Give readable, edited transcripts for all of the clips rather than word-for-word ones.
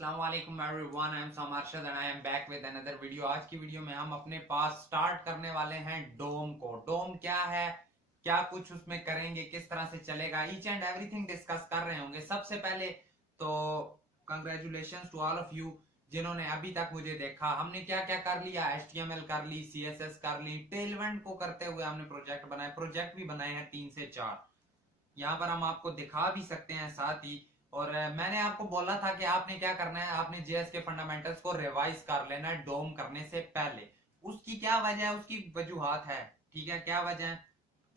अस्सलाम वालेकुम everyone, I am Sam Arshad and I am back with another video. आज की वीडियो में हम अपने पास स्टार्ट करने वाले हैं डोम को। डोम क्या है, क्या कुछ उसमें करेंगे, किस तरह से चलेगा, ईच एंड एवरीथिंग डिस्कस कर रहे होंगे। सबसे पहले तो congratulations to all of you जिन्होंने अभी तक मुझे देखा। हमने क्या क्या कर लिया, HTML कर ली, CSS कर ली, टेलवेंट को करते हुए हमने प्रोजेक्ट भी बनाए हैं 3 से 4। यहाँ पर हम आपको दिखा भी सकते हैं साथ ही। और मैंने आपको बोला था कि आपने क्या करना है, आपने जेएस के फंडामेंटल्स को रिवाइज कर लेना है डोम करने से पहले। उसकी क्या वजह है, उसकी वजूहात है, ठीक है, क्या वजह है,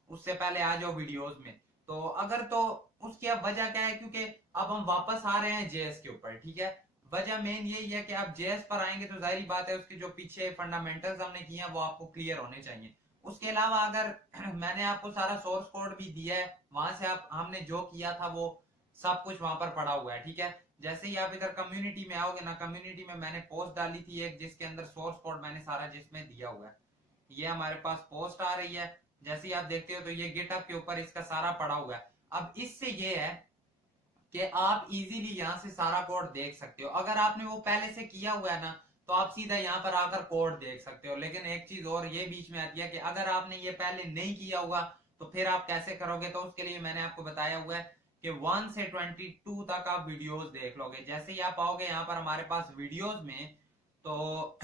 उससे पहले आ जाओ वीडियोस में। तो अगर तो उसकी अब वजह क्या है, क्योंकि अब हम वापस आ रहे हैं जेएस के ऊपर, ठीक है। वजह मेन यही है कि आप जेएस पर आएंगे तो जाहिर बात है उसके जो पीछे फंडामेंटल्स हमने किए हैं वो आपको क्लियर होने चाहिए। उसके अलावा अगर मैंने आपको सारा सोर्स कोड भी दिया है, वहां से आप हमने जो किया था वो सब कुछ वहां पर पड़ा हुआ है, ठीक है। जैसे ही आप इधर कम्युनिटी में आओगे ना, कम्युनिटी में मैंने पोस्ट डाली थी एक, जिसके अंदर सोर्स कोड मैंने सारा जिसमें दिया हुआ है। ये हमारे पास पोस्ट आ रही है, जैसे ही आप देखते हो तो ये गिटहब के ऊपर इसका सारा पड़ा हुआ है। अब इससे ये है कि आप इजीली यहाँ से सारा कोड देख सकते हो। अगर आपने वो पहले से किया हुआ है ना, तो आप सीधा यहाँ पर आकर कोड देख सकते हो। लेकिन एक चीज और ये बीच में आती है कि अगर आपने ये पहले नहीं किया हुआ तो फिर आप कैसे करोगे। तो उसके लिए मैंने आपको बताया हुआ है कि 1 से 22 तक आप वीडियोस देख लोगे। जैसे ही आप आओगे यहाँ पर हमारे पास वीडियोस में, तो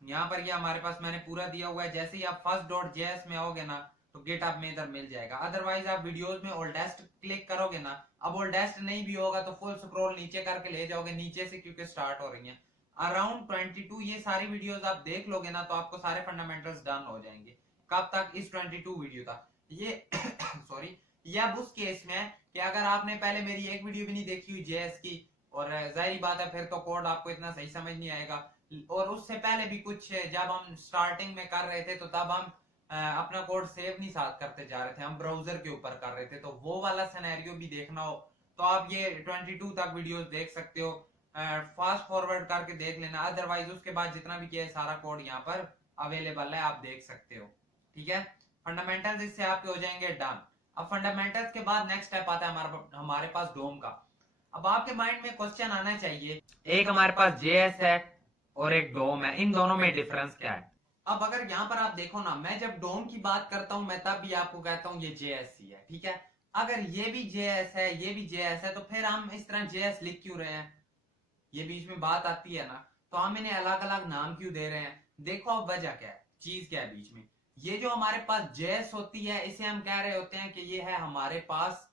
यहाँ पर ये हमारे पास मैंने पूरा दिया हुआ है। जैसे ही आप first.js में आओगे ना, तो गिटहब में इधर मिल जाएगा। अदरवाइज आप वीडियोस में ओल्डेस्ट क्लिक करोगे ना, अब ओल्डेस्ट नहीं भी होगा तो फुल स्क्रॉल नीचे करके ले जाओगे नीचे से, क्योंकि स्टार्ट हो रही है अराउंड 22। ये सारी वीडियोस आप देख लोगे ना तो आपको सारे फंडामेंटल्स डन हो जाएंगे। कब तक, इस 22 वीडियो तक। ये सॉरी, ये अब उस केस में है कि अगर आपने पहले मेरी एक वीडियो भी नहीं देखी हुई जेएस की, और जाहिर बात है फिर तो कोड आपको इतना सही समझ नहीं आएगा। और उससे पहले भी कुछ जब हम स्टार्टिंग में कर रहे थे तो तब हम अपना कोड सेव नहीं साथ करते जा रहे थे, हम ब्राउजर के ऊपर कर रहे थे। तो वो वाला सिनेरियो भी देखना हो तो आप ये 22 तक वीडियोस देख सकते हो। फास्ट फॉरवर्ड करके देख लेना, अदरवाइज उसके बाद जितना भी किया है सारा कोड यहाँ पर अवेलेबल है, आप देख सकते हो, ठीक है। फंडामेंटल्स इससे आपके हो जाएंगे डन। अब फंडामेंटल्स के बाद नेक्स्ट स्टेप आता है हमारे पास डोम का। अब आपके माइंड में क्वेश्चन आना चाहिए, एक हमारे पास जेएस है और एक डोम है, इन दोनों में डिफरेंस क्या है। अब अगर यहाँ पर आप देखो ना, मैं जब डोम की बात करता हूं मैं तब भी आपको कहता हूं ये जेएस ही है, ठीक है। अगर ये भी जेएस है, ये भी जेएस है, तो फिर हम इस तरह जेएस लिख क्यों रहे हैं, ये बीच में बात आती है ना। तो हम इन्हें अलग अलग नाम क्यों दे रहे हैं, देखो अब वजह क्या है, चीज क्या है बीच में। ये जो हमारे पास जेएस होती है इसे हम कह रहे होते हैं कि ये है हमारे पास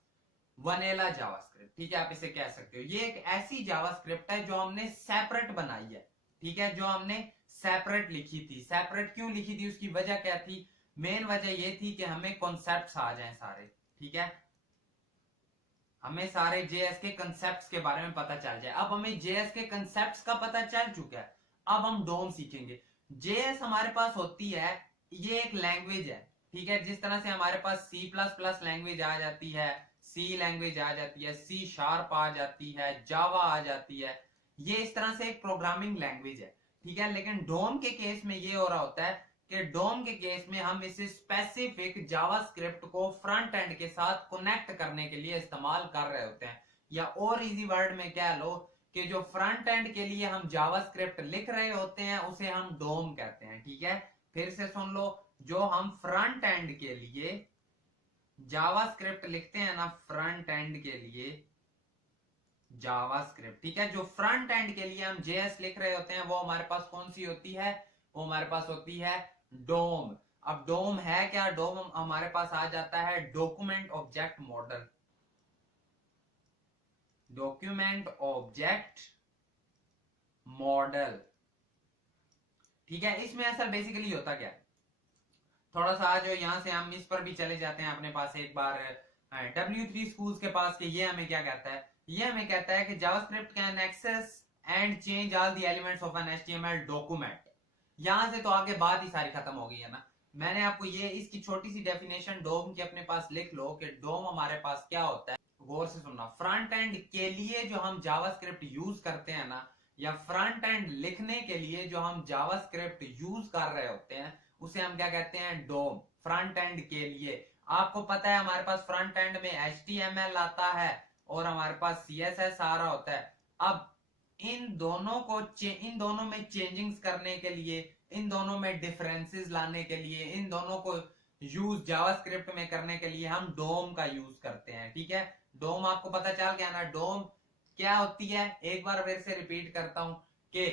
वनेला जावास्क्रिप्ट, ठीक है, आप इसे कह सकते हो। ये एक ऐसी जावास्क्रिप्ट है जो हमने सेपरेट बनाई है, ठीक है, जो हमने सेपरेट लिखी थी। सेपरेट क्यों लिखी थी, उसकी वजह क्या थी, मेन वजह ये थी कि हमें कॉन्सेप्ट्स आ जाएं सारे, ठीक है, हमें सारे जेएस के कंसेप्ट्स के बारे में पता चल जाए। अब हमें जेएस के कंसेप्ट्स का पता चल चुका है, अब हम डोम सीखेंगे। जेएस हमारे पास होती है, ये एक लैंग्वेज है, ठीक है, जिस तरह से हमारे पास C++ लैंग्वेज आ जाती है, सी लैंग्वेज आ जाती है, C# आ जाती है, जावा आ जाती है, ये इस तरह से एक प्रोग्रामिंग लैंग्वेज है, ठीक है। लेकिन डोम के केस में ये हो रहा होता है कि डोम के केस में हम इस स्पेसिफिक जावास्क्रिप्ट को फ्रंट एंड के साथ कनेक्ट करने के लिए इस्तेमाल कर रहे होते हैं। या और इजी वर्ड में कह लो कि जो फ्रंट एंड के लिए हम जावास्क्रिप्ट लिख रहे होते हैं उसे हम डोम कहते हैं, ठीक है। फिर से सुन लो, जो हम फ्रंट एंड के लिए जावास्क्रिप्ट लिखते हैं ना, फ्रंट एंड के लिए जावास्क्रिप्ट, ठीक है, जो फ्रंट एंड के लिए हम जेएस लिख रहे होते हैं वो हमारे पास कौन सी होती है, वो हमारे पास होती है डोम। अब डोम है क्या, डोम हमारे पास आ जाता है document object model, document object model, ठीक है। इसमें असल बेसिकली होता क्या है, थोड़ा सा आज यहां से हम इस पर भी चले जाते हैं अपने पास एक बार W3 स्कूल्स के पास के। ये हमें क्या कहता है, ये हमें कहता है कि JavaScript can access and change all the elements of an HTML document. यहां से तो आगे बात ही सारी खत्म हो गई है ना। मैंने आपको ये इसकी छोटी सी डेफिनेशन डोम की अपने पास लिख लो कि डोम हमारे पास क्या होता है, गौर से सुनना। फ्रंट एंड के लिए जो हम जावास्क्रिप्ट यूज करते हैं ना, या फ्रंट एंड लिखने के लिए जो हम जावास्क्रिप्ट यूज कर रहे होते हैं उसे हम क्या कहते हैं, डोम। फ्रंट एंड के लिए आपको पता है हमारे पास फ्रंट एंड में HTML आता है और हमारे पास CSS आ रहा होता है। अब इन दोनों में चेंजिंग्स करने के लिए, इन दोनों में डिफरेंसेस लाने के लिए, इन दोनों को यूज जावास्क्रिप्ट में करने के लिए हम डोम का यूज करते हैं। ठीक है, डोम आपको पता चल गया ना, डोम क्या होती है। एक बार फिर से रिपीट करता हूं कि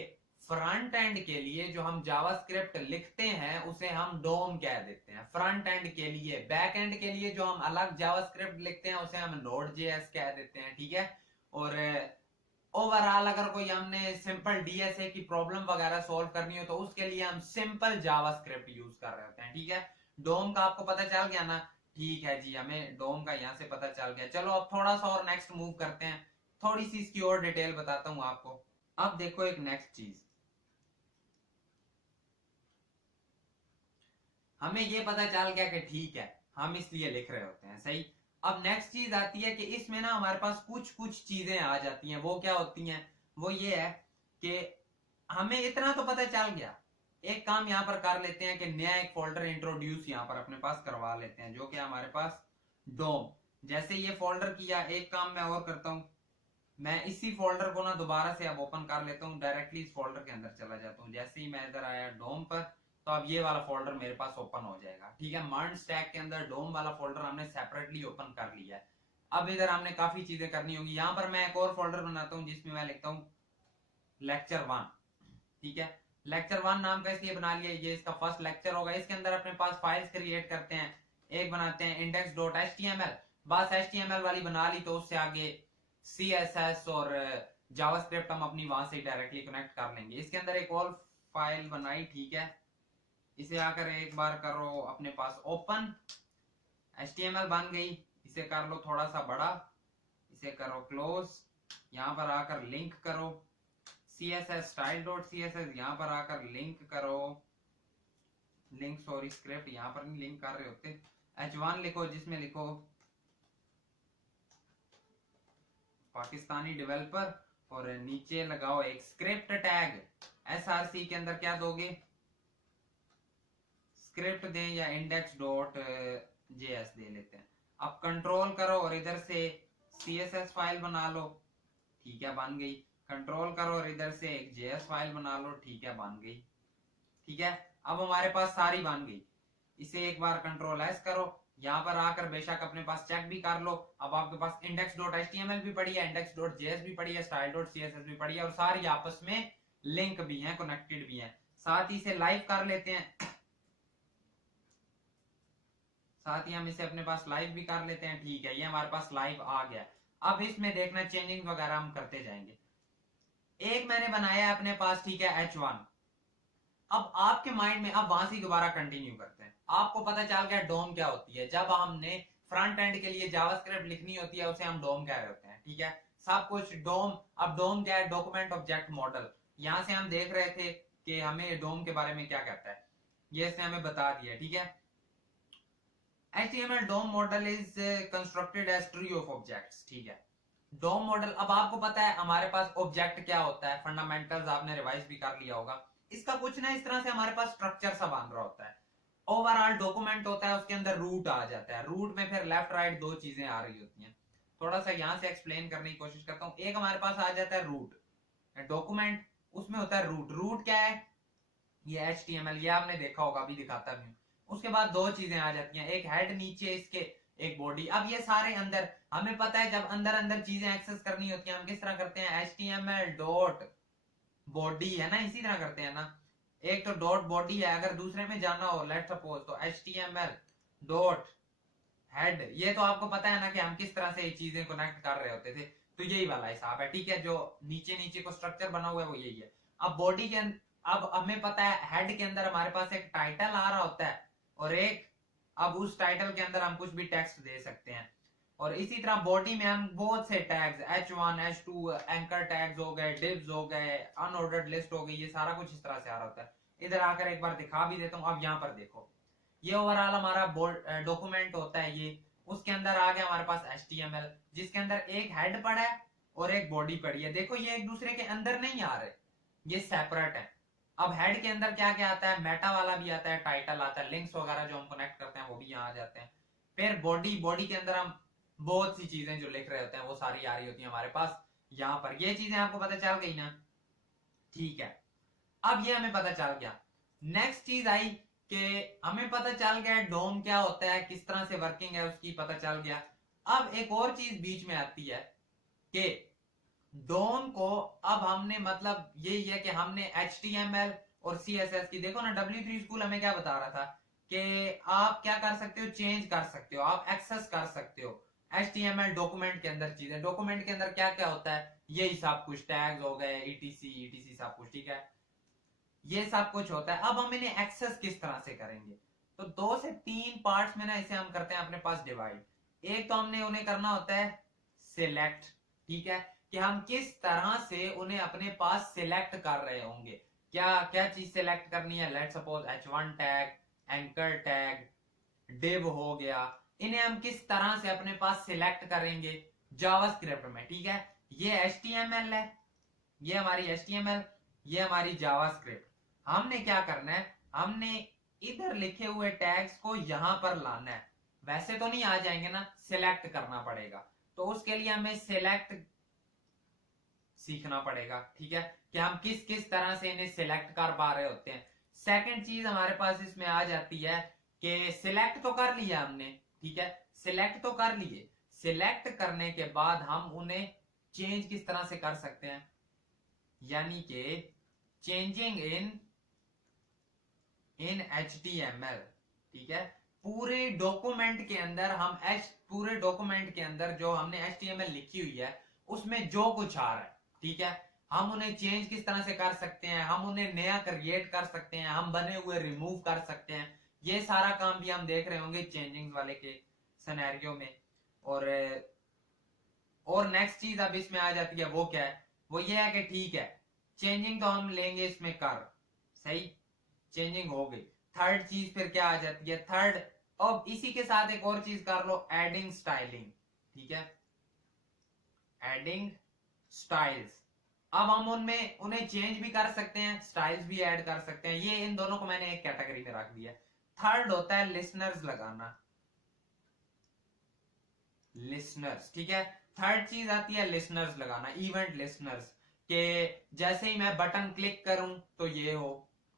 फ्रंट एंड के लिए जो हम जावास्क्रिप्ट लिखते हैं उसे हम डोम कह देते हैं फ्रंट एंड के लिए। बैक एंड के लिए जो हम अलग जावास्क्रिप्ट लिखते हैं उसे हम नोड जेएस कह देते हैं। ठीक है, और ओवरऑल अगर कोई हमने सिंपल डीएसए की प्रॉब्लम वगैरह सॉल्व करनी हो तो उसके लिए हम सिंपल जावास्क्रिप्ट यूज कर रहे होते हैं। ठीक है, डोम का आपको पता चल गया ना। ठीक है जी, हमें डोम का यहां से पता चल गया। चलो अब थोड़ा सा और नेक्स्ट मूव करते हैं, थोड़ी सी इसकी और डिटेल बताता हूं आपको। अब देखो एक नेक्स्ट चीज, हमें ये पता चल गया कि ठीक है हम इसलिए लिख रहे होते हैं, सही। अब नेक्स्ट चीज आती है कि इसमें ना हमारे पास कुछ कुछ चीजें आ जाती हैं। वो क्या होती हैं? वो ये है कि हमें इतना तो पता चल गया, एक काम यहां पर कर लेते हैं कि नया एक फोल्डर इंट्रोड्यूस यहां पर अपने पास करवा लेते हैं, जो कि हमारे पास डोम। जैसे ये फोल्डर किया, एक काम मैं और करता हूं, मैं इसी फोल्डर को ना दोबारा से अब ओपन कर लेता हूँ, डायरेक्टली इस फोल्डर के अंदर चला जाता हूँ। जैसे ही मैं इधर आया डोम पर, तो अब ये वाला फोल्डर मेरे पास ओपन हो जाएगा। ठीक है, मर्ज स्टैक के अंदर डोम वाला फोल्डर हमने सेपरेटली ओपन कर लिया है। अब इधर हमने काफी चीजें करनी होंगी। यहाँ पर मैं एक और फोल्डर बनाता हूँ जिसमें मैं लिखता हूँ लेक्चर 1। ठीक है, लेक्चर 1 नाम का इसलिए बना लिया, ये इसका फर्स्ट लेक्चर होगा। इसके अंदर अपने पास फाइल्स क्रिएट करते हैं। एक बनाते हैं index.html, बस HTML वाली बना ली, तो उससे आगे CSS और जावास्क्रिप्ट हम अपनी वहां से डायरेक्टली कनेक्ट कर लेंगे। इसके अंदर एक और फाइल बनाई, ठीक है, इसे आकर एक बार करो अपने पास ओपन, HTML बन गई। इसे कर लो थोड़ा सा बड़ा, इसे करो क्लोज, यहां पर आकर लिंक करो CSS style.css, यहां पर आकर लिंक करो लिंक, सॉरी स्क्रिप्ट यहां पर नहीं लिंक कर रहे होते, H1 लिखो जिसमें लिखो पाकिस्तानी डेवलपर, और नीचे लगाओ एक स्क्रिप्ट टैग। SRC के अंदर क्या दोगे? स्क्रिप्ट दें या index.js दे लेते हैं। अब कंट्रोल करो और इधर से CSS फाइल बना लो, ठीक है बन गई। कंट्रोल करो और इधर से एक JS फाइल बना लो, ठीक है बन गई। ठीक है, अब हमारे पास सारी बन गई। इसे एक बार कंट्रोल एस करो, यहां पर आकर बेशक अपने पास चेक भी कर लो। अब आपके पास index.html भी पड़ी है, index.js भी पड़ी है, style.css भी पड़ी है, और सारी आपस में लिंक भी हैं, कनेक्टेड भी हैं। साथ ही इसे लाइव कर लेते हैं, साथ ही हम इसे अपने पास लाइव भी कर लेते हैं। ठीक है, ये हमारे पास लाइव आ गया। अब इसमें देखना चेंजिंग वगैरह हम करते जाएंगे। एक मैंने बनाया है अपने पास, ठीक है H1। अब आपके माइंड में, अब वहां से दोबारा कंटिन्यू करते हैं। आपको पता चल गया डोम क्या होती है। जब हमने फ्रंट एंड के लिए जावास्क्रिप्ट लिखनी होती है उसे हम डोम कह रहे होते हैं। ठीक है, सब कुछ डोम। अब डोम क्या है? Document object model. यहां से हम देख रहे थे कि हमें डोम के बारे में क्या कहता है, ये इसने हमें बता दिया। ठीक है, HTML DOM model is constructed as tree of objects। ठीक है, DOM मॉडल, अब आपको पता है हमारे पास ऑब्जेक्ट क्या होता है, फंडामेंटल्स आपने रिवाइज भी कर लिया होगा। इसका कुछ ना इस तरह से हमारे पास स्ट्रक्चर सा बन रहा होता है। ओवरऑल डॉक्यूमेंट होता है, उसके अंदर रूट आ जाता है, रूट में फिर लेफ्ट राइट दो चीजें आ रही होती हैं। थोड़ा सा यहां से एक्सप्लेन करने की कोशिश करता हूं। एक हमारे पास आ जाता है रूट डॉक्यूमेंट, उसमें होता है रूट। रूट क्या है? ये HTML, ये आपने देखा होगा, अभी दिखाता भी हूं। उसके बाद दो चीजें आ जाती हैं, एक हेड नीचे इसके, एक बॉडी। अब ये सारे अंदर, हमें पता है जब अंदर अंदर चीजें एक्सेस करनी होती हैं हम किस तरह करते हैं? HTML डॉट बॉडी है ना, इसी तरह करते हैं ना। एक तो डॉट बॉडी है, अगर दूसरे में जाना हो लेट्स सपोज तो HTML डॉट हेड। ये तो आपको पता है ना कि हम किस तरह से ये चीजें कनेक्ट कर रहे होते थे। तो यही वाला हिसाब है। ठीक है, जो नीचे नीचे को स्ट्रक्चर बना हुआ है वो यही है। अब बॉडी के अब हमें पता है हेड के अंदर हमारे पास एक टाइटल आ रहा होता है, और एक, अब उस टाइटल के अंदर हम कुछ भी टेक्स्ट दे सकते हैं। और इसी तरह बॉडी में हम बहुत से tags, H1 H2 anchor tags हो गए, डिव्स हो गए, अनऑर्डर्ड लिस्ट हो गई, ये सारा कुछ इस तरह से आ रहा होता है। इधर आकर एक बार दिखा भी देता हूँ। अब यहाँ पर देखो, ये ओवरऑल हमारा डॉक्यूमेंट होता है ये। उसके अंदर आ गया हमारे पास HTML, जिसके अंदर एक हेड पड़ा है और एक बॉडी पड़ी है। देखो ये एक दूसरे के अंदर नहीं आ रहे, ये सेपरेट है। अब हेड के अंदर क्या क्या आता है? मेटा वाला भी आता है, टाइटल आता है, लिंक्स वगैरह जो हम कनेक्ट करते हैं वो भी यहाँ आ जाते हैं। फिर बॉडी के अंदर हम बहुत सी चीजें जो लिख रहे होते हैं वो सारी आ रही होती है हमारे पास। यहां पर ये चीजें आपको पता चल गई ना, ठीक है। अब ये हमें पता चल गया। नेक्स्ट चीज आई कि हमें पता चल गया डोम क्या होता है, किस तरह से वर्किंग है उसकी पता चल गया। अब एक और चीज बीच में आती है कि डोम को अब हमने मतलब यही है कि हमने HTML और CSS की, देखो ना W3 स्कूल हमें क्या बता रहा था कि आप क्या कर सकते हो, चेंज कर सकते हो, आप एक्सेस कर सकते हो HTML डॉक्यूमेंट के अंदर चीजें। डॉक्यूमेंट के अंदर क्या क्या होता है, यही सब कुछ, टैग्स हो गए, etc सब कुछ, ठीक है, ये सब कुछ होता है। अब हम इन्हें एक्सेस किस तरह से करेंगे, तो 2 से 3 पार्ट्स में ना इसे हम करते हैं अपने पास डिवाइड। एक तो हमने उन्हें करना होता है सिलेक्ट, ठीक है, कि हम किस तरह से उन्हें अपने पास सिलेक्ट कर रहे होंगे, क्या क्या चीज सिलेक्ट करनी है। Let suppose H1 tag, anchor tag, div हो गया, इन्हें हम किस तरह से अपने पास सिलेक्ट करेंगे जावास्क्रिप्ट में, ठीक है। ये HTML है, ये हमारी HTML, ये हमारी जावास्क्रिप्ट। हमने क्या करना है, हमने इधर लिखे हुए टैग्स को यहां पर लाना है। वैसे तो नहीं आ जाएंगे ना, सिलेक्ट करना पड़ेगा, तो उसके लिए हमें सिलेक्ट सीखना पड़ेगा, ठीक है, कि हम किस किस तरह से इन्हें सिलेक्ट कर पा रहे होते हैं। सेकंड चीज हमारे पास इसमें आ जाती है कि सिलेक्ट तो कर लिया हमने, ठीक है, सिलेक्ट तो कर लिए, सिलेक्ट करने के बाद हम उन्हें चेंज किस तरह से कर सकते हैं, यानी कि चेंजिंग इन HTML, ठीक है। पूरे डॉक्यूमेंट के अंदर हम पूरे डॉक्यूमेंट के अंदर जो हमने HTML लिखी हुई है उसमें जो कुछ आ रहा है, ठीक है, हम उन्हें चेंज किस तरह से कर सकते हैं, हम उन्हें नया क्रिएट कर सकते हैं, हम बने हुए रिमूव कर सकते हैं। ये सारा काम भी हम देख रहे होंगे चेंजिंग वाले के सिनेरियो में। और नेक्स्ट चीज अब इसमें आ जाती है, वो क्या है, वो ये है कि ठीक है, चेंजिंग तो हम लेंगे इसमें कर, सही, चेंजिंग हो गई। थर्ड चीज फिर क्या आ जाती है, थर्ड, और इसी के साथ एक और चीज कर लो, एडिंग स्टाइलिंग, ठीक है, एडिंग स्टाइल्स। अब हम उनमें उन्हें चेंज भी कर सकते हैं, स्टाइल्स भी ऐड कर सकते हैं, ये इन दोनों को मैंने एक कैटेगरी में रख दिया। थर्ड होता है लिसनर्स लगाना, लिसनर्स, ठीक है, थर्ड चीज आती है लिसनर्स लगाना, इवेंट लिसनर्स, के जैसे ही मैं बटन क्लिक करूं तो ये हो,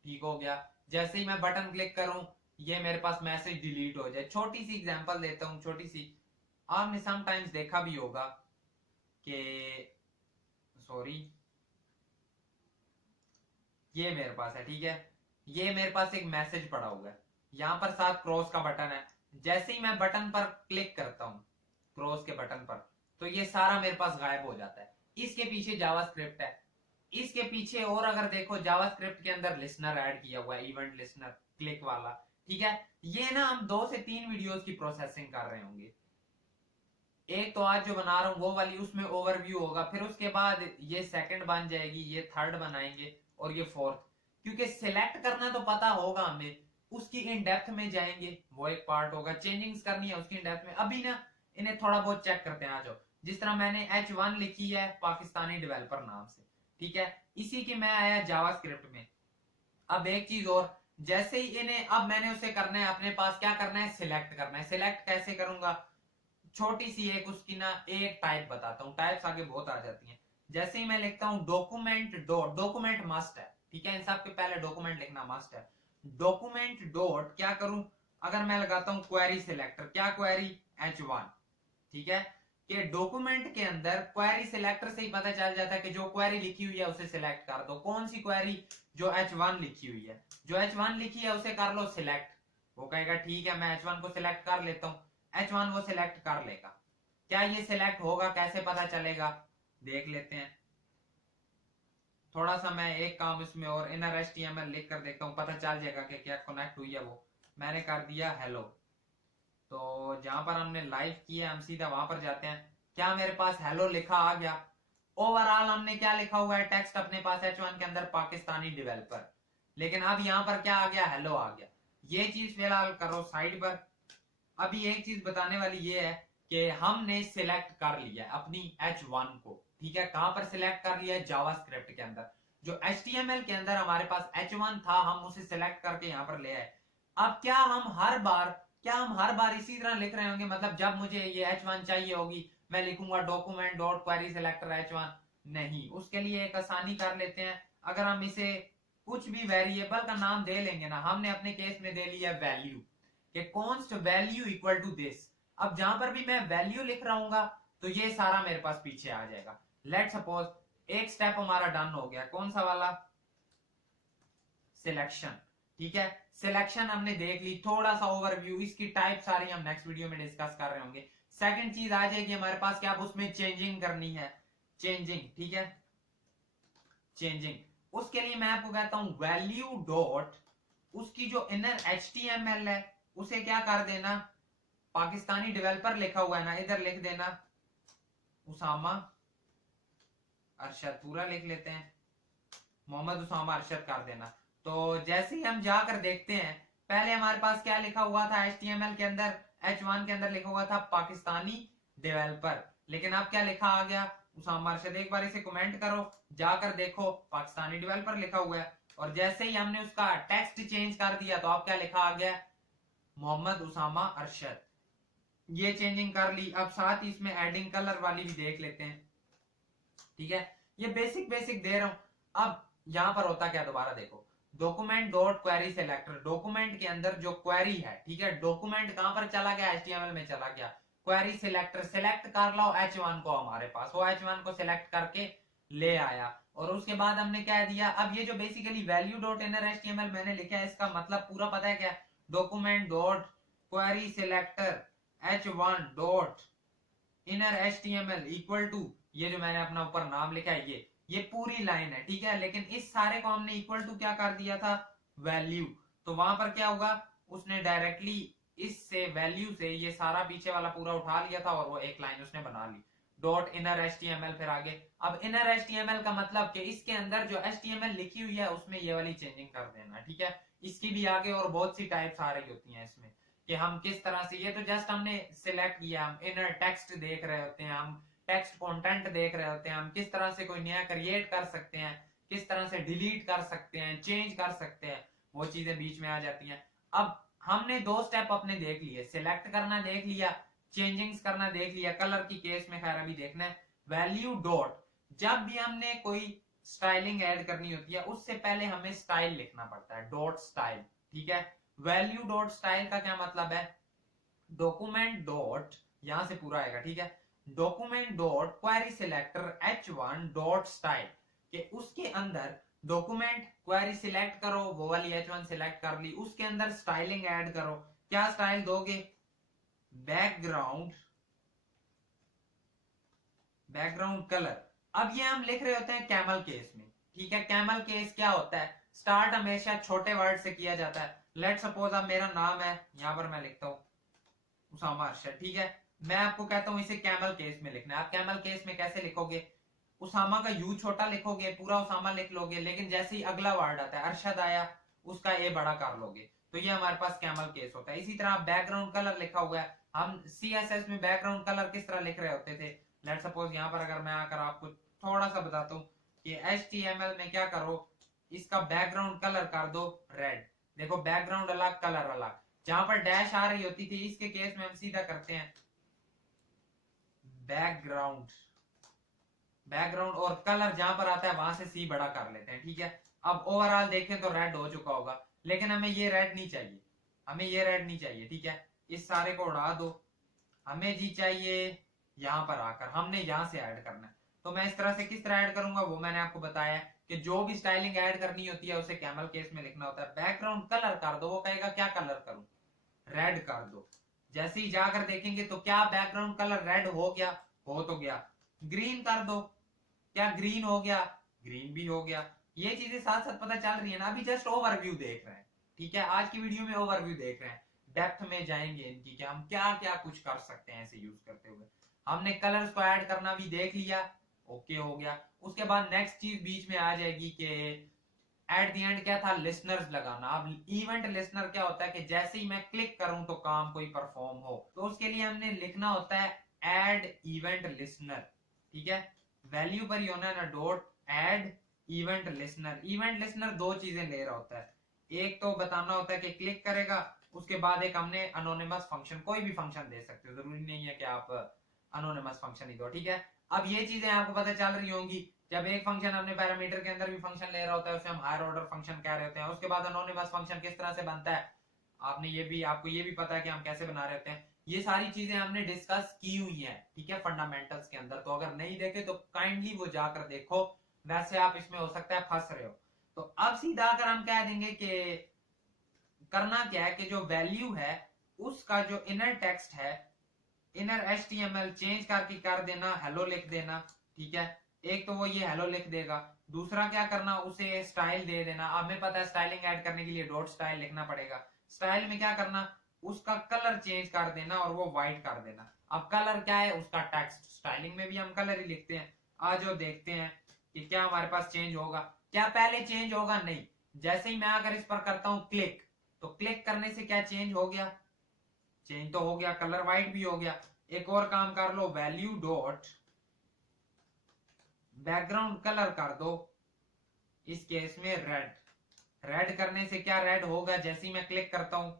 ठीक हो गया, जैसे ही मैं बटन क्लिक करूं ये मेरे पास मैसेज डिलीट हो जाए। छोटी सी एग्जांपल देता हूं, छोटी सी, आपने समटाइम्स देखा भी होगा कि, सॉरी, ये मेरे पास है, ठीक है, ये मेरे पास एक मैसेज पड़ा हुआ है, यहां पर साथ क्रॉस का बटन है, जैसे ही मैं बटन पर क्लिक करता हूं, क्रॉस के बटन पर, तो ये सारा मेरे पास गायब हो जाता है। इसके पीछे जावास्क्रिप्ट है, इसके पीछे और अगर देखो जावास्क्रिप्ट के अंदर लिसनर ऐड किया हुआ है, इवेंट लिसनर क्लिक वाला, ठीक है। ये ना हम 2 से 3 वीडियोस की प्रोसेसिंग कर रहे होंगे, एक तो आज जो बना रहा हूं वो वाली, उसमें ओवरव्यू होगा, फिर उसके बाद ये सेकंड बन जाएगी, ये थर्ड बनाएंगे, और ये फोर्थ, क्योंकि सिलेक्ट करना तो पता होगा हमें, उसकी इन डेप्थ में जाएंगे, वो एक पार्ट होगा, चेंजिंग्स करनी है उसकी इन डेप्थ में। अभी ना इन्हें थोड़ा बहुत चेक करते हैं, आ जाओ। जिस तरह मैंने H1 लिखी है पाकिस्तानी डेवलपर नाम से, ठीक है, इसी की मैं आया जावास्क्रिप्ट में। अब एक चीज और, जैसे ही इन्हें अब मैंने उसे करना है अपने पास, क्या करना है, सिलेक्ट करना है। सिलेक्ट कैसे करूंगा, छोटी सी एक उसकी ना एक टाइप बताता हूँ, टाइप्स आगे बहुत आ जाती हैं। जैसे ही मैं लिखता हूँ डॉक्यूमेंट डॉट, डॉक्यूमेंट मस्ट है, ठीक है, इन सब के पहले डॉक्यूमेंट लिखना मस्ट है। डॉक्यूमेंट डॉट क्या करूं, अगर मैं लगाता हूं क्वेरी सिलेक्टर, क्या क्वेरी, H1, ठीक है, कि डॉक्यूमेंट के अंदर क्वेरी सिलेक्टर से ही पता चल जाता है कि जो क्वेरी लिखी हुई है उसे सिलेक्ट कर दो। कौन सी क्वेरी, जो H1 लिखी हुई है, जो H1 लिखी है उसे कर लो सिलेक्ट। वो कहेगा ठीक है मैं H1 को सिलेक्ट कर लेता हूं, H1 वो सिलेक्ट कर लेगा। क्या ये सिलेक्ट होगा, कैसे पता चलेगा, देख लेते हैं। थोड़ा सा मैं एक काम इसमें और इनर HTML लिख कर देखता हूँ, पता चल जाएगा कि क्या कनेक्ट हुई है। वो मैंने कर दिया हेलो, तो जहां पर हमने लाइव किया हम सीधा वहां पर जाते हैं। क्या मेरे पास हेलो लिखा आ गया। ओवरऑल हमने क्या लिखा हुआ है टेक्स्ट अपने पास H1 के अंदर, पाकिस्तानी डेवलपर, लेकिन अब यहां पर क्या आ गया, हेलो आ गया। ये चीज फिलहाल करो साइड पर। अभी एक चीज बताने वाली ये है कि हमने सिलेक्ट कर लिया अपनी H1 को, ठीक है, कहां पर सिलेक्ट कर लिया, जावास्क्रिप्ट के अंदर। जो HTML के अंदर हमारे पास H1 था हम उसे सिलेक्ट करके यहां पर ले आए। अब क्या हम हर बार इसी तरह लिख रहे होंगे, मतलब जब मुझे ये H1 चाहिए होगी मैं लिखूंगा document dot query selector H1, नहीं, उसके लिए एक आसानी कर लेते हैं। अगर हम इसे कुछ भी वेरिएबल का नाम दे लेंगे ना, हमने अपने केस में दे लिया वैल्यू, कि const value equal to this. अब जहां पर भी मैं वैल्यू लिख रहा हूँ तो ये सारा मेरे पास पीछे आ जाएगा। लेट सपोज एक स्टेप हमारा डन हो गया, कौन सा वाला, सिलेक्शन। ठीक है, सिलेक्शन हमने देख ली, थोड़ा सा ओवरव्यू, इसकी टाइप सारी हम नेक्स्ट वीडियो में डिस्कस कर रहे होंगे। सेकंड चीज आ जाएगी हमारे पास, क्या अब उसमें चेंजिंग करनी है, चेंजिंग। ठीक है, चेंजिंग, उसके लिए मैं आपको कहता हूं वैल्यू डॉट, उसकी जो इनर HTML है उसे क्या कर देना, पाकिस्तानी डेवलपर लिखा हुआ है ना, इधर लिख देना उसामा अरशद, पूरा लिख लेते हैं, मोहम्मद उसामा अरशद कर देना। तो जैसे ही हम जाकर देखते हैं, पहले हमारे पास क्या लिखा हुआ था HTML के अंदर, H1 के अंदर लिखा हुआ था पाकिस्तानी डेवलपर, लेकिन अब क्या लिखा आ गया, उसामा अरशद। एक बार इसे कमेंट करो, जाकर देखो, पाकिस्तानी डेवलपर लिखा हुआ है। और जैसे ही हमने उसका टेक्स्ट चेंज कर दिया तो अब क्या लिखा आ गया, मोहम्मद उसामा अरशद। ये चेंजिंग कर ली। अब साथ ही इसमें एडिंग कलर वाली भी देख लेते हैं। ठीक है, ये बेसिक बेसिक दे रहा हूं। अब यहां पर होता क्या, दोबारा देखो, document dot query selector, document के अंदर जो क्वेरी है, ठीक है, डॉक्यूमेंट कहां पर चला गया, HTML में चला गया, क्वेरी सिलेक्टर सिलेक्ट कर लो H1 को, हमारे पास वो H1 को सिलेक्ट करके ले आया। और उसके बाद हमने क्या दिया, अब ये जो basically value dot inner HTML मैंने लिखा है, इसका मतलब पूरा पता है क्या, document dot query selector H1 dot inner HTML equal to, ये जो मैंने अपना ऊपर नाम लिखा है ये पूरी लाइन है। ठीक है, लेकिन इस सारे को हमने इक्वल टू क्या कर दिया था, वैल्यू। तो वहां पर क्या होगा, उसने डायरेक्टली इससे वैल्यू से ये सारा पीछे वाला पूरा उठा लिया था और वो एक लाइन उसने बना ली, डॉट इनर HTML। फिर आगे, अब इनर HTML का मतलब कि इसके अंदर जो HTML लिखी हुई है उसमें ये वाली चेंजिंग कर देना। ठीक है, इसकी भी आगे और बहुत सी टाइप्स आ रही होती हैं इसमें, कि हम किस तरह से, ये तो जस्ट हमने सिलेक्ट किया, हम इनर टेक्स्ट देख रहे होते हैं, हम टेक्स्ट कंटेंट देख रहे होते हैं, हम किस तरह से कोई नया क्रिएट कर सकते हैं, किस तरह से डिलीट कर सकते हैं, चेंज कर सकते हैं, वो चीजें बीच में आ जाती हैं। अब हमने दो स्टेप अपने देख लिए, सिलेक्ट करना देख लिया, चेंजिंग्स करना देख लिया, कलर की केस में खैर अभी देखना है। वैल्यू डॉट, जब भी हमने कोई स्टाइलिंग ऐड करनी होती है उससे पहले हमें स्टाइल लिखना पड़ता है, डॉट स्टाइल। ठीक है, वैल्यू डॉट स्टाइल का क्या मतलब है, डॉक्यूमेंट डॉट, यहां से पूरा आएगा, ठीक है, document dot query selector H1 dot style, के उसके अंदर डॉक्यूमेंट क्वेरी सिलेक्ट करो, वो वाली H1 सिलेक्ट कर ली, उसके अंदर स्टाइलिंग ऐड करो। क्या स्टाइल दोगे, बैकग्राउंड, बैकग्राउंड कलर। अब ये हम लिख रहे होते हैं कैमल केस में। ठीक है, कैमल केस क्या होता है, स्टार्ट हमेशा छोटे वर्ड से किया जाता है। लेट सपोज अब मेरा नाम है, यहां पर मैं लिखता हूं उसामा अरशद। ठीक है, मैं आपको कहता हूं इसे कैमल केस में लिखना है। आप कैमल केस में कैसे लिखोगे, उसामा का यू छोटा लिखोगे, पूरा उसामा लिख लोगे, लेकिन जैसे ही अगला वर्ड आता है, अरशद आया, उसका ए बड़ा कर लोगे, तो ये हमारे पास कैमल केस होता है। इसी तरह बैकग्राउंड कलर लिखा हुआ है, हम CSS में बैकग्राउंड कलर किस तरह लिख रहे होते थे। लेट सपोज यहाँ पर अगर मैं आकर आपको थोड़ा सा बताता हूँ कि HTML में क्या करो, इसका बैकग्राउंड कलर कर दो रेड। देखो, बैकग्राउंड अलग, कलर अलग। जहां पर डैश आ रही होती थी, इसके केस में हम सीधा करते हैं बैकग्राउंड, बैकग्राउंड, और कलर जहां पर आता है वहां से सी बड़ा कर लेते हैं। ठीक है, अब ओवरऑल देखें तो रेड हो चुका होगा, लेकिन हमें ये रेड नहीं चाहिए, हमें ये रेड नहीं चाहिए। ठीक है, इस सारे को उड़ा दो, हमें जी चाहिए यहां पर आकर, हमने यहां से ऐड करना है। तो मैं इस तरह से किस तरह ऐड करूंगा वो मैंने आपको बताया कि जो भी स्टाइलिंग ऐड करनी होती है उसे कैमल केस में लिखना होता है। बैकग्राउंड कलर कर दो, वो कहेगा क्या कलर करूं, रेड कर दो। जैसे ही जाकर देखेंगे तो क्या बैकग्राउंड कलर रेड हो गया, हो तो गया। ग्रीन कर दो, क्या ग्रीन हो गया, ग्रीन भी हो गया। ये चीजें साथ साथ पता चल रही है ना, अभी जस्ट ओवरव्यू देख रहे हैं। ठीक है, आज की वीडियो में ओवरव्यू देख रहे हैं, डेप्थ में जाएंगे इनकी कि हम क्या क्या कुछ कर सकते हैं ऐसे यूज करते हुए। हमने कलर्स को ऐड करना भी देख लिया, ओके हो गया। उसके बाद नेक्स्ट चीज बीच में आ जाएगी कि एट द एंड क्या था, लिसनर्स लगाना। अब इवेंट लिसनर क्या होता है कि जैसे ही मैं क्लिक करूं तो काम कोई परफॉर्म हो, तो उसके लिए हमने लिखना होता है एड इवेंट लिसनर। ठीक है, वैल्यू पर ही होना है ना, dot add event listener. Event listener दो चीजें ले रहा होता है, एक तो बताना होता है कि क्लिक करेगा, उसके बाद एक हमने अनोनिमस फंक्शन, कोई भी फंक्शन दे सकते हो, जरूरी नहीं है कि आप अनोनिमस फंक्शन ही दो। ठीक है, अब ये चीजें आपको पता चल रही होंगी जब एक फंक्शन अपने पैरामीटर के अंदर भी फंक्शन ले रहा होता है उसे हम हायर ऑर्डर फंक्शन कह रहे होते हैं। उसके बाद अनोनिमस फंक्शन किस तरह से बनता है आपको ये भी पता है कि हम कैसे बना रहे होते हैं। ये सारी चीजें हमने डिस्कस की हुई है, ठीक है, फंडामेंटल्स के अंदर। तो अगर नहीं देखे तो काइंडली वो जाकर देखो, वैसे आप इसमें हो सकता है फंस रहे हो। तो अब सीधा अगर हम कह देंगे कि करना क्या है कि जो वैल्यू है उसका जो इनर टेक्स्ट है, इनर HTML चेंज करके कर देना, हेलो लिख देना, ठीक है। एक तो वो ये हेलो लिख देगा, दूसरा क्या करना, उसे स्टाइल दे देना। हमें पता है स्टाइलिंग ऐड करने के लिए डॉट स्टाइल लिखना पड़ेगा। स्टाइल में क्या करना, उसका कलर चेंज कर देना और वो व्हाइट कर देना। अब कलर क्या है, उसका टेक्स्ट। स्टाइलिंग में भी हम कलर ही लिखते हैं। आज जो देखते हैं कि क्या हमारे पास चेंज होगा। क्या पहले चेंज होगा? नहीं। जैसे ही मैं अगर इस पर करता हूं क्लिक, तो क्लिक करने से क्या चेंज हो गया? चेंज तो हो गया, कलर व्हाइट भी हो गया। एक और काम कर लो, वैल्यू डॉट बैकग्राउंड कलर कर दो, इस केस में रेड। रेड करने से क्या रेड होगा? जैसे ही मैं क्लिक करता हूं,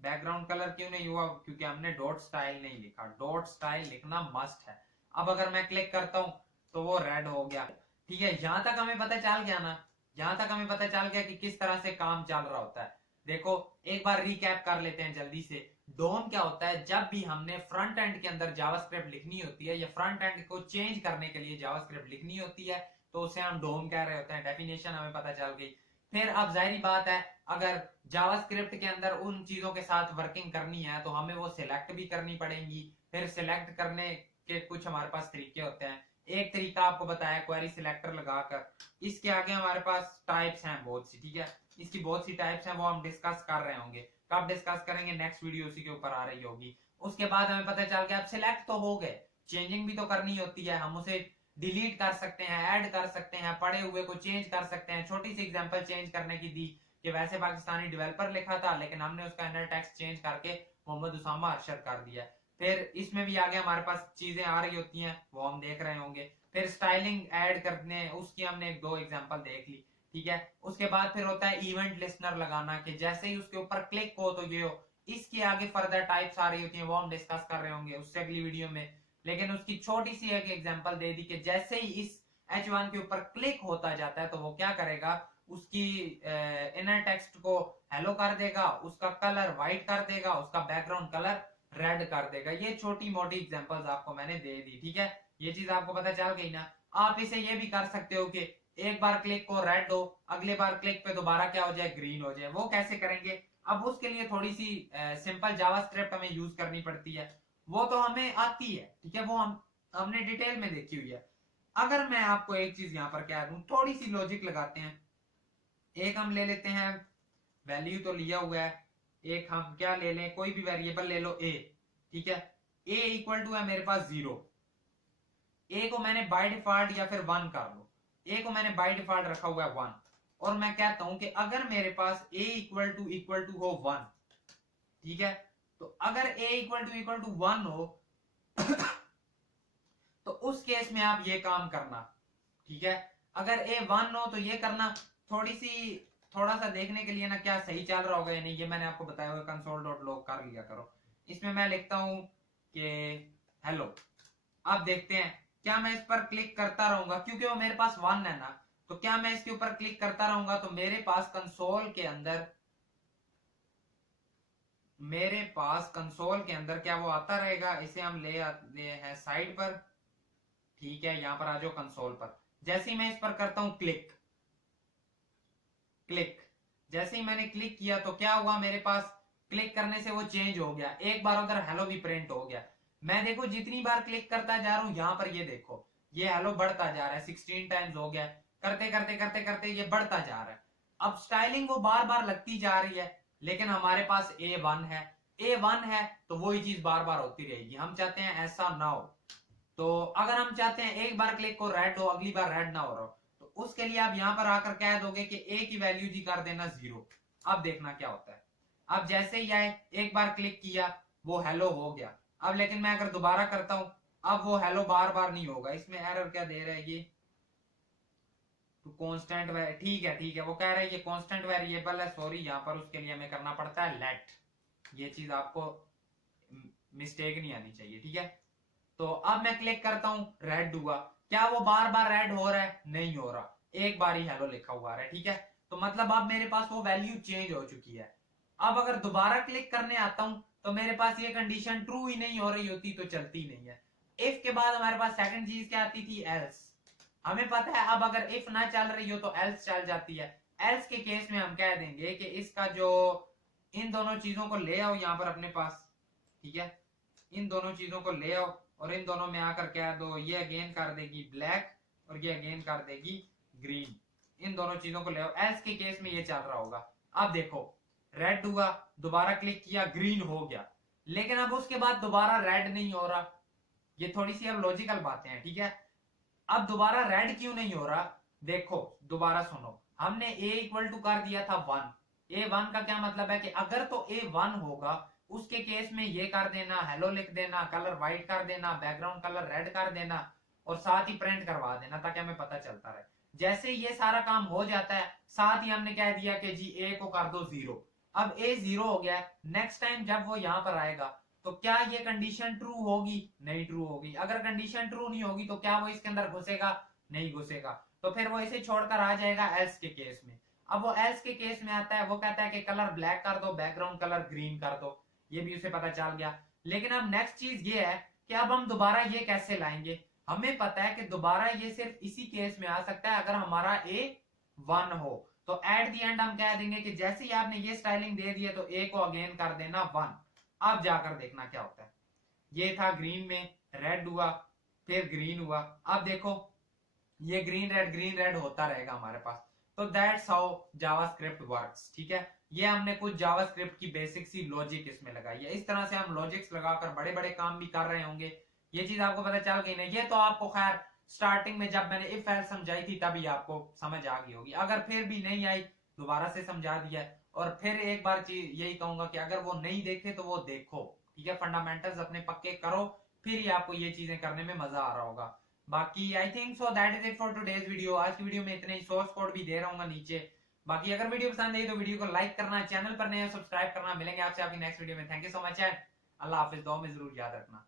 बैकग्राउंड कलर क्यों नहीं हुआ? क्योंकि हमने डॉट स्टाइल नहीं लिखा। डॉट स्टाइल लिखना मस्ट है। अब अगर मैं क्लिक करता हूं तो वो रेड हो गया, ठीक है। यहां तक हमें पता चल गया ना, यहां तक हमें पता चल गया कि किस तरह से काम चल रहा होता है। देखो एक बार रिकैप कर लेते हैं जल्दी से। डोम क्या होता है? जब भी हमने फ्रंट एंड के अंदर जावास्क्रिप्ट लिखनी होती है या फ्रंट एंड को चेंज करने के लिए जावास्क्रिप्ट लिखनी होती है तो उसे हम डोम कह रहे होते हैं। डेफिनेशन हमें पता चल गई। फिर अब जाहिर बात है, अगर जावास्क्रिप्ट के अंदर उन चीजों के साथ वर्किंग करनी है तो हमें वो सिलेक्ट भी करनी पड़ेंगी। फिर सिलेक्ट करने के कुछ हमारे पास तरीके होते हैं। एक तरीका आपको बताया क्वेरी सिलेक्टर लगाकर। इसके आगे हमारे पास टाइप्स हैं बहुत सी, ठीक है। इसकी बहुत सी टाइप्स हैं, वो हम डिस्कस कर रहे होंगे। कब डिस्कस करेंगे? नेक्स्ट वीडियो उसी के ऊपर आ रही होगी। उसके बाद हमें पता चल गया अब सिलेक्ट तो हो गए, चेंजिंग भी तो करनी होती है। हम उसे डिलीट कर सकते हैं, ऐड कर सकते हैं, पड़े हुए को चेंज कर सकते हैं। छोटी सी एग्जांपल चेंज करने की दी कि वैसे पाकिस्तानी डेवलपर लिखा था लेकिन हमने उसका इनर टेक्स्ट चेंज करके मोहम्मद उसामा अरशद कर दिया। फिर इसमें भी आगे हमारे पास चीजें आ रही होती हैं, वो हम देख रहे होंगे। फिर स्टाइलिंग ऐड करने, उसकी हमने एक दो एग्जांपल देख ली, ठीक है। उसके बाद फिर होता है इवेंट लिस्नर लगाना, कि जैसे ही उसके ऊपर क्लिक हो तो ये हो। इसके आगे फर्दर टाइप्स आ रही होती हैं, वो हम डिस्कस कर रहे होंगे उससे अगली वीडियो में। लेकिन उसकी छोटी सी एक एग्जांपल दे दी कि जैसे ही इस H1 के ऊपर क्लिक होता जाता है तो वो क्या करेगा, उसकी इनर टेक्स्ट को हेलो कर देगा, उसका कलर व्हाइट कर देगा, उसका बैकग्राउंड कलर रेड कर देगा। ये छोटी मोटी एग्जांपल्स आपको मैंने दे दी, ठीक है। ये चीज आपको पता चल गई ना। आप इसे ये भी कर सकते हो कि एक बार क्लिक को रेड हो, अगले बार क्लिक पे दोबारा क्या हो जाए, ग्रीन हो जाए। वो कैसे करेंगे? अब उसके लिए थोड़ी सी सिंपल जावास्क्रिप्ट हमें यूज करनी पड़ती है। वो तो हमें आती है, ठीक है, वो हमने डिटेल में देखी हुई है। अगर मैं आपको एक चीज यहां पर कह दूं, थोड़ी सी लॉजिक लगाते हैं। एक हम ले लेते हैं, वैल्यू तो लिया हुआ है, एक हम क्या ले लें, कोई भी वेरिएबल ले लो ए, ठीक है। ए इक्वल टू है मेरे पास 0। ए को मैंने बाय डिफॉल्ट या फिर 1 कर लो, ए को मैंने बाय डिफॉल्ट रखा हुआ है 1। और मैं कहता हूं कि अगर मेरे पास ए इक्वल टू हो 1, ठीक है, तो अगर ए इक्वल टू 1 हो तो उस केस में आप ये काम करना, ठीक है। अगर ए 1 हो तो ये करना। थोड़ा सा देखने के लिए ना क्या सही चल रहा होगा या नहीं, ये मैंने आपको बताया हुआ कंसोल डॉट लॉग कर लिया करो। इसमें मैं लिखता हूं कि हेलो। अब देखते हैं क्या मैं इस पर क्लिक करता रहूंगा, क्योंकि वो मेरे पास 1 है ना। तो क्या मैं इसके ऊपर क्लिक करता रहूंगा तो मेरे पास कंसोल के अंदर क्या वो आता रहेगा। इसे हम ले आते हैं साइड पर, ठीक है। यहां पर आ जाओ कंसोल पर। जैसे ही मैं इस पर करता हूं क्लिक, जैसे ही मैंने क्लिक किया तो क्या हुआ, मेरे पास क्लिक करने से वो चेंज हो गया। एक बार उधर हेलो भी प्रिंट हो गया। मैं देखो जितनी बार क्लिक करता जा रहा हूं, यहां पर ये देखो ये हेलो बढ़ता जा रहा है, 16 टाइम्स हो गया। करते करते करते करते ये बढ़ता जा रहा है। अब स्टाइलिंग वो बार बार लगती जा रही है, लेकिन हमारे पास A1 है। A1 है तो वही चीज बार बार होती रहेगी। हम चाहते हैं ऐसा ना हो। तो अगर हम चाहते हैं एक बार क्लिक को रेड हो, अगली बार रेड ना हो रहा हो, तो उसके लिए आप यहां पर आकर कह दोगे कि ए की वैल्यू जी कर देना 0। अब देखना क्या होता है। अब जैसे ही आए, एक बार क्लिक किया वो हेलो हो गया। अब लेकिन मैं अगर दोबारा करता हूं, अब वो हेलो बार बार नहीं होगा। इसमें एरर क्या दे रहा है ये, तो कांस्टेंट, ठीक है, वो कह रहा है ये कांस्टेंट वेरिएबल है, सॉरी। यहां पर उसके लिए हमें करना पड़ता है लेट। ये चीज आपको मिस्टेक नहीं आनी चाहिए, ठीक है। तो अब मैं क्लिक करता हूं, रेड हुआ। क्या वो बार बार रेड हो रहा है? नहीं हो रहा, एक बार ही हेलो लिखा हुआ है, ठीक है। तो मतलब अब मेरे पास वो वैल्यू चेंज हो चुकी है। अब अगर दोबारा क्लिक करने आता हूं तो मेरे पास ये कंडीशन ट्रू ही नहीं हो रही होती तो चलती नहीं है। इफ के बाद हमारे पास सेकंड चीज क्या आती थी? एल्स। हमें पता है अब अगर इफ ना चल रही हो तो एल्स चल जाती है। एल्स के केस में हम कह देंगे कि इसका जो इन दोनों चीजों को ले आओ यहां पर अपने पास, ठीक है। इन दोनों चीजों को ले आओ और इन दोनों में आकर कह दो ये अगेन कर देगी ब्लैक और ये अगेन कर देगी ग्रीन। इन दोनों चीजों को ले आओ। एल्स के केस में ये चल रहा होगा। अब देखो रेड हुआ, दोबारा क्लिक किया, ग्रीन हो गया, लेकिन अब उसके बाद दोबारा रेड नहीं हो रहा। ये थोड़ी सी अब लॉजिकल बातें हैं, ठीक है। अब दोबारा रेड क्यों नहीं हो रहा? देखो दोबारा सुनो, हमने a इक्वल टू कर दिया था 1। A1 का क्या मतलब है कि अगर तो A1 होगा उसके केस में ये कर देना, हेलो लिख देना, कलर व्हाइट कर देना, बैकग्राउंड कलर रेड कर देना और साथ ही प्रिंट करवा देना ताकि हमें पता चलता रहे। जैसे ये सारा काम हो जाता है साथ ही हमने कह दिया कि जी a को कर दो 0। अब a 0 हो गया। नेक्स्ट टाइम जब वो यहां पर आएगा तो क्या ये कंडीशन ट्रू होगी? नहीं ट्रू होगी। अगर कंडीशन ट्रू नहीं होगी तो क्या वो इसके अंदर घुसेगा? नहीं घुसेगा। तो फिर वो इसे छोड़कर आ जाएगा एल्स के केस में। अब वो एल्स के केस में आता है, वो कहता है कि कलर ब्लैक कर दो, बैकग्राउंड कलर ग्रीन कर दो। ये भी उसे पता चल गया। लेकिन अब नेक्स्ट चीज ये है कि अब हम दोबारा ये कैसे लाएंगे? हमें पता है कि दोबारा ये सिर्फ इसी केस में आ सकता है अगर हमारा a 1 हो। तो एट द एंड हम कह देंगे कि जैसे ही आपने ये स्टाइलिंग दे दी है तो a को अगेन कर देना 1। अब जाकर देखना क्या होता है। ये था ग्रीन में, रेड हुआ, फिर ग्रीन हुआ। अब देखो ये ग्रीन रेड होता रहेगा हमारे पास। तो दैट्स हाउ जावास्क्रिप्ट वर्क्स, ठीक है। ये हमने कुछ जावास्क्रिप्ट की बेसिक सी लॉजिक इसमें लगाई है। इस तरह से हम लॉजिक्स लगाकर बड़े बड़े काम भी कर रहे होंगे। ये चीज आपको पता चल गई ना? ये तो आपको खैर स्टार्टिंग में जब मैंने इफ एल्स समझाई थी तभी आपको समझ आ गई होगी। अगर फिर भी नहीं आई दोबारा से समझा दिया। और फिर एक बार चीज यही कहूंगा कि अगर वो नहीं देखे तो वो देखो, ठीक है। फंडामेंटल्स अपने पक्के करो, फिर ही आपको ये चीजें करने में मजा आ रहा होगा। बाकी I think so that is it for today's video. आज की वीडियो में इतने ही, सोर्स कोड भी दे रहा हूँ नीचे। बाकी अगर वीडियो पसंद आई तो वीडियो को लाइक करना, चैनल पर नए सब्सक्राइब करना। मिलेंगे आपसे आपकी नेक्स्ट वीडियो में। Thank you so much and अल्लाह हाफिज। दुआ में जरूर याद रखना।